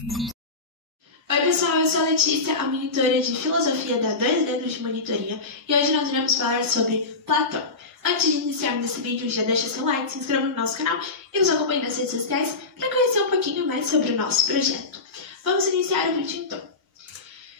Oi pessoal, eu sou a Letícia, a monitora de Filosofia da 2 Dedos de Monitoria, e hoje nós iremos falar sobre Platão. Antes de iniciarmos esse vídeo, já deixa seu like, se inscreva no nosso canal e nos acompanhe nas redes sociais para conhecer um pouquinho mais sobre o nosso projeto. Vamos iniciar o vídeo então.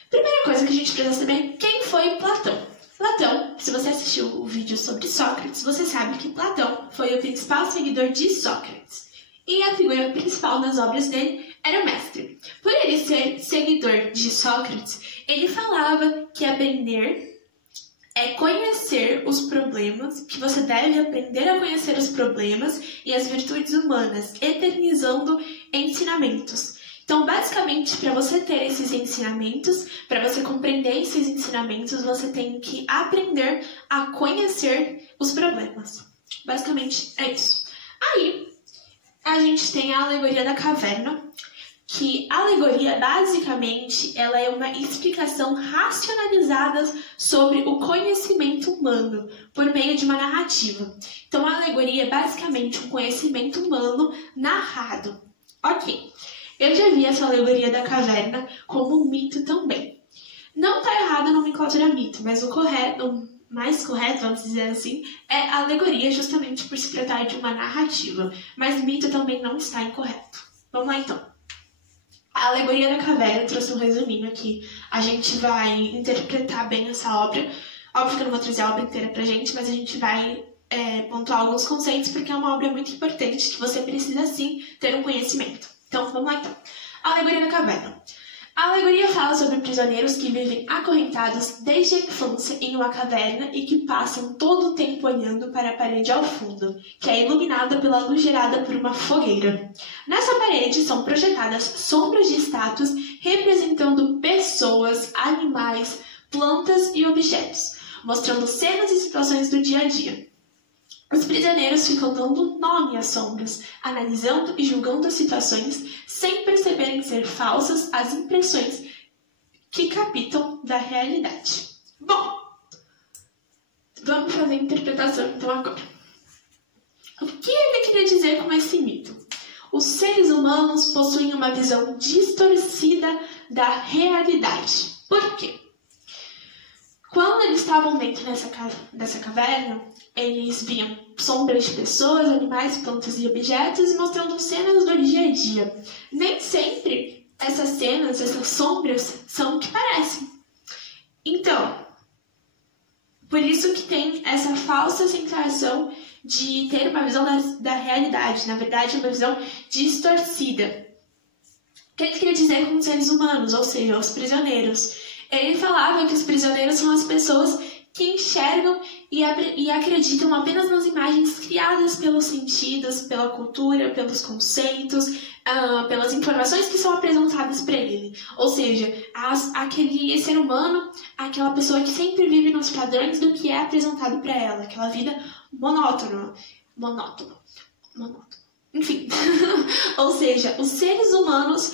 Primeira coisa que a gente precisa saber, quem foi Platão? Platão, se você assistiu o vídeo sobre Sócrates, você sabe que Platão foi o principal seguidor de Sócrates. E a figura principal nas obras dele era o mestre. Por ele ser seguidor de Sócrates, ele falava que aprender é conhecer os problemas, que você deve aprender a conhecer os problemas e as virtudes humanas, eternizando ensinamentos. Então, basicamente, para você ter esses ensinamentos, para você compreender esses ensinamentos, você tem que aprender a conhecer os problemas. Basicamente, é isso. Aí, a gente tem a alegoria da caverna, que a alegoria, basicamente, ela é uma explicação racionalizada sobre o conhecimento humano, por meio de uma narrativa. Então, a alegoria é basicamente um conhecimento humano narrado. Ok, eu já vi essa alegoria da caverna como um mito também. Não está errado a nomenclatura mito, mas o mais correto, vamos dizer assim, é a alegoria, justamente por se tratar de uma narrativa. Mas mito também não está incorreto. Vamos lá então. A alegoria da caverna trouxe um resuminho aqui. A gente vai interpretar bem essa obra. Óbvio que eu não vou trazer a obra inteira pra gente, mas a gente vai pontuar alguns conceitos, porque é uma obra muito importante que você precisa sim ter um conhecimento. Então, vamos lá então. A alegoria da caverna. A alegoria fala sobre prisioneiros que vivem acorrentados desde a infância em uma caverna e que passam todo o tempo olhando para a parede ao fundo, que é iluminada pela luz gerada por uma fogueira. Nessa parede são projetadas sombras de estátuas representando pessoas, animais, plantas e objetos, mostrando cenas e situações do dia a dia. Os prisioneiros ficam dando nome às sombras, analisando e julgando as situações, sem perceberem ser falsas as impressões que captam da realidade. Bom, vamos fazer a interpretação então agora. O que ele queria dizer com esse mito? Os seres humanos possuem uma visão distorcida da realidade. Por quê? Quando eles estavam dentro dessa caverna, eles viam sombras de pessoas, animais, plantas e objetos mostrando cenas do dia a dia. Nem sempre essas cenas, essas sombras, são o que parecem. Então, por isso que tem essa falsa sensação de ter uma visão da realidade. Na verdade, uma visão distorcida. O que ele queria dizer com os seres humanos, ou seja, os prisioneiros? Ele falava que os prisioneiros são as pessoas que enxergam e acreditam apenas nas imagens criadas pelos sentidos, pela cultura, pelos conceitos, pelas informações que são apresentadas para ele. Ou seja, aquele ser humano, aquela pessoa que sempre vive nos padrões do que é apresentado para ela, aquela vida monótona. Enfim, ou seja, os seres humanos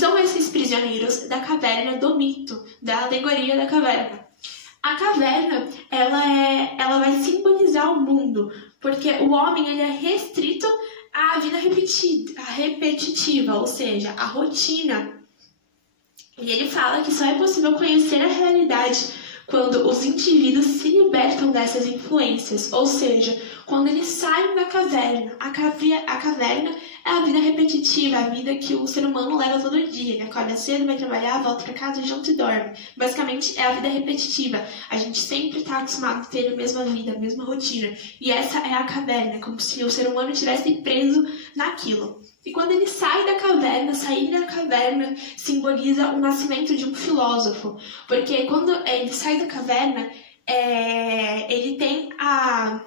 são esses prisioneiros da caverna do mito, da alegoria da caverna. A caverna, ela vai simbolizar o mundo, porque o homem ele é restrito à vida repetitiva, ou seja, à rotina. E ele fala que só é possível conhecer a realidade quando os indivíduos se libertam dessas influências, ou seja, quando eles saem da caverna. A caverna é a vida repetitiva, a vida que o ser humano leva todo dia. Ele acorda cedo, vai trabalhar, volta para casa, janta e dorme. Basicamente, é a vida repetitiva. A gente sempre está acostumado a ter a mesma vida, a mesma rotina. E essa é a caverna, como se o ser humano estivesse preso naquilo. E quando ele sai da caverna, sair da caverna simboliza o nascimento de um filósofo. Porque quando ele sai da caverna, ele tem a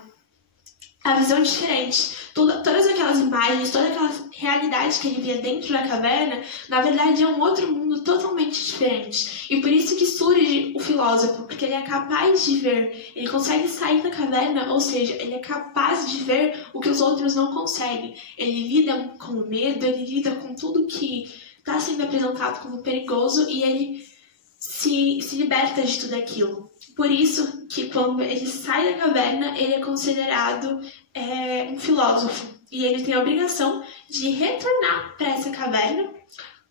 visão diferente. Todas aquelas imagens, toda aquela realidade que ele via dentro da caverna, na verdade é um outro mundo totalmente diferente. E por isso que surge o filósofo, porque ele é capaz de ver, ele consegue sair da caverna, ou seja, ele é capaz de ver o que os outros não conseguem. Ele lida com o medo, ele lida com tudo que está sendo apresentado como perigoso e ele se liberta de tudo aquilo. Por isso que quando ele sai da caverna, ele é considerado um filósofo. E ele tem a obrigação de retornar para essa caverna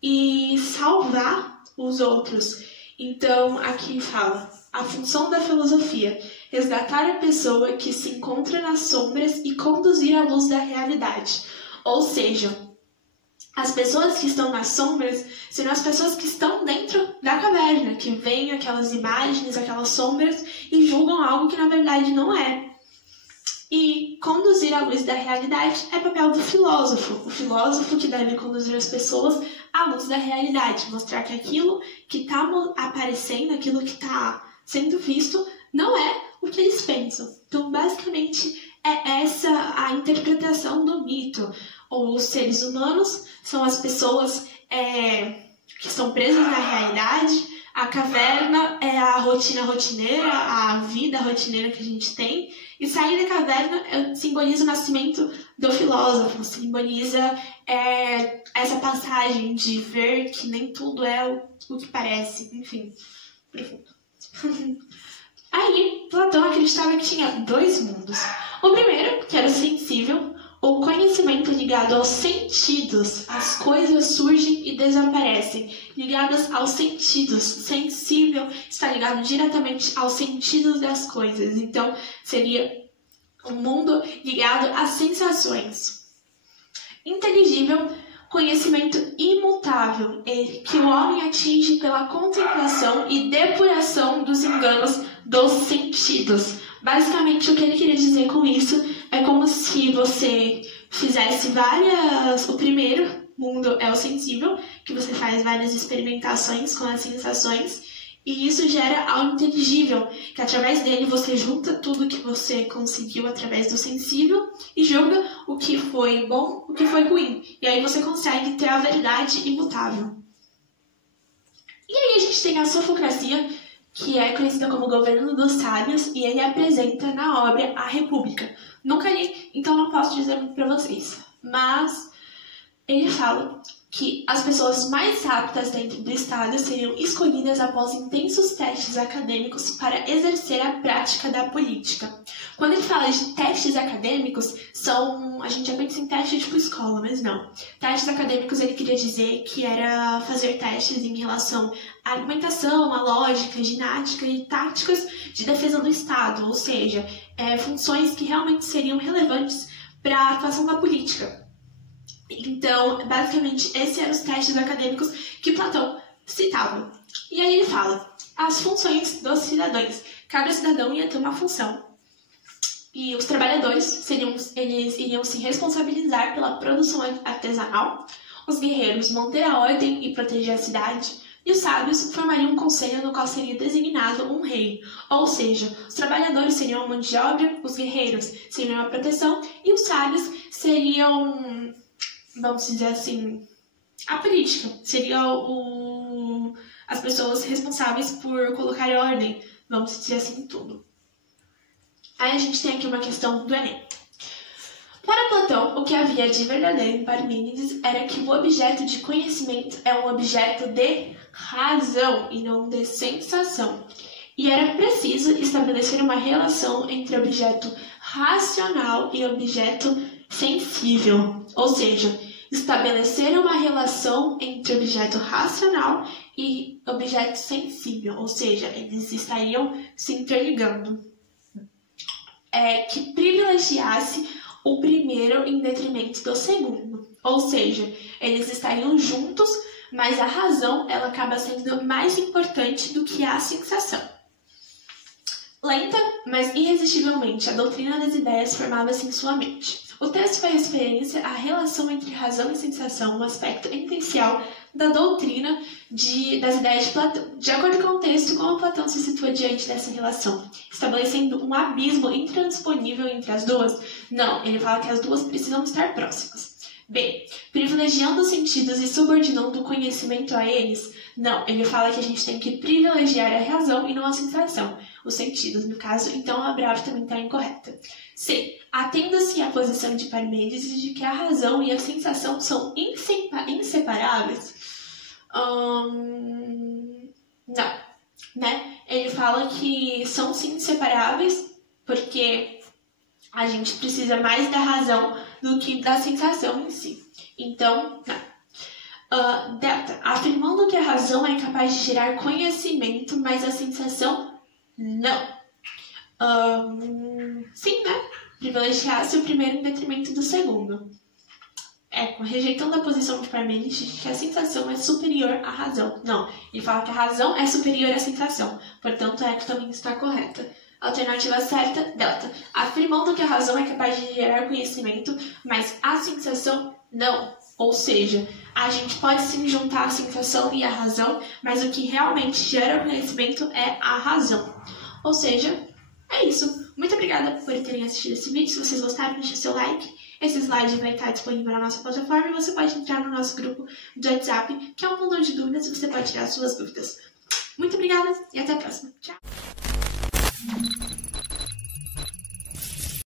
e salvar os outros. Então, aqui fala: a função da filosofia, resgatar a pessoa que se encontra nas sombras e conduzir à luz da realidade. Ou seja, as pessoas que estão nas sombras serão as pessoas que estão dentro da caverna, que veem aquelas imagens, aquelas sombras e julgam algo que na verdade não é. E conduzir à luz da realidade é papel do filósofo. O filósofo que deve conduzir as pessoas à luz da realidade, mostrar que aquilo que está aparecendo, aquilo que está sendo visto, não é o que eles pensam. Então, basicamente, é essa a interpretação do mito. Os seres humanos são as pessoas que estão presas na realidade. A caverna é a rotina rotineira, a vida rotineira que a gente tem. E sair da caverna simboliza o nascimento do filósofo, simboliza essa passagem de ver que nem tudo é o que parece. Enfim, profundo. Aí, Platão acreditava que tinha dois mundos. O primeiro, que era o sensível, o conhecimento ligado aos sentidos. As coisas surgem e desaparecem, ligadas aos sentidos. Sensível está ligado diretamente aos sentidos das coisas. Então, seria um mundo ligado às sensações. Inteligível, conhecimento imutável, que o homem atinge pela contemplação e depuração dos enganos dos sentidos. Basicamente, o que ele queria dizer com isso é como se você fizesse várias... O primeiro mundo é o sensível, que você faz várias experimentações com as sensações, e isso gera ao inteligível, que através dele você junta tudo que você conseguiu através do sensível e julga o que foi bom, o que foi ruim. E aí você consegue ter a verdade imutável. E aí a gente tem a sofocracia, que é conhecida como governo dos sábios, e ele apresenta na obra A República. Nunca li, então não posso dizer muito para vocês. Mas ele fala que as pessoas mais aptas dentro do Estado seriam escolhidas após intensos testes acadêmicos para exercer a prática da política. Quando ele fala de testes acadêmicos, a gente já pensa em teste tipo escola, mas não. Testes acadêmicos ele queria dizer que era fazer testes em relação à argumentação, à lógica, ginástica e táticas de defesa do Estado, ou seja, funções que realmente seriam relevantes para a atuação da política. Então, basicamente, esses eram os testes acadêmicos que Platão citava. E aí ele fala as funções dos cidadãos. Cada cidadão ia ter uma função. E os trabalhadores eles iriam se responsabilizar pela produção artesanal. Os guerreiros manter a ordem e proteger a cidade. E os sábios formariam um conselho no qual seria designado um rei. Ou seja, os trabalhadores seriam a mão de obra, os guerreiros seriam a proteção e os sábios seriam... vamos dizer assim, a política. Seria as pessoas responsáveis por colocar ordem, vamos dizer assim, em tudo. Aí a gente tem aqui uma questão do Enem. Para Platão, o que havia de verdadeiro em Parmênides era que o objeto de conhecimento é um objeto de razão e não de sensação. E era preciso estabelecer uma relação entre objeto racional e objeto sensível, ou seja, estabelecer uma relação entre objeto racional e objeto sensível, ou seja, eles estariam se interligando. Que privilegiasse o primeiro em detrimento do segundo, ou seja, eles estariam juntos, mas a razão ela acaba sendo mais importante do que a sensação. Lenta, mas irresistivelmente, a doutrina das ideias formava-se em sua mente. O texto faz referência à relação entre razão e sensação, um aspecto essencial da doutrina das ideias de Platão. De acordo com o texto, como Platão se situa diante dessa relação? Estabelecendo um abismo intransponível entre as duas? Não, ele fala que as duas precisam estar próximas. B. Privilegiando os sentidos e subordinando o conhecimento a eles? Não, ele fala que a gente tem que privilegiar a razão e não a sensação, os sentidos, no caso, então a breve também está incorreta. C. Atenda-se à posição de Parmênides de que a razão e a sensação são inseparáveis? Não, né? Ele fala que são sim inseparáveis porque a gente precisa mais da razão do que da sensação em si. Então, não. Delta, afirmando que a razão é capaz de gerar conhecimento, mas a sensação não. Sim, né? Privilegiar-se o primeiro em detrimento do segundo. Rejeitando a posição de Parmênides de que a sensação é superior à razão. Não, ele fala que a razão é superior à sensação, portanto a Eco também está correta. Alternativa certa, Delta, afirmando que a razão é capaz de gerar conhecimento, mas a sensação não. Ou seja, a gente pode sim juntar a sensação e a razão, mas o que realmente gera conhecimento é a razão. Ou seja, é isso. Muito obrigada por terem assistido esse vídeo. Se vocês gostaram, deixe seu like. Esse slide vai estar disponível na nossa plataforma e você pode entrar no nosso grupo do WhatsApp, que é um montão de dúvidas e você pode tirar suas dúvidas. Muito obrigada e até a próxima. Tchau!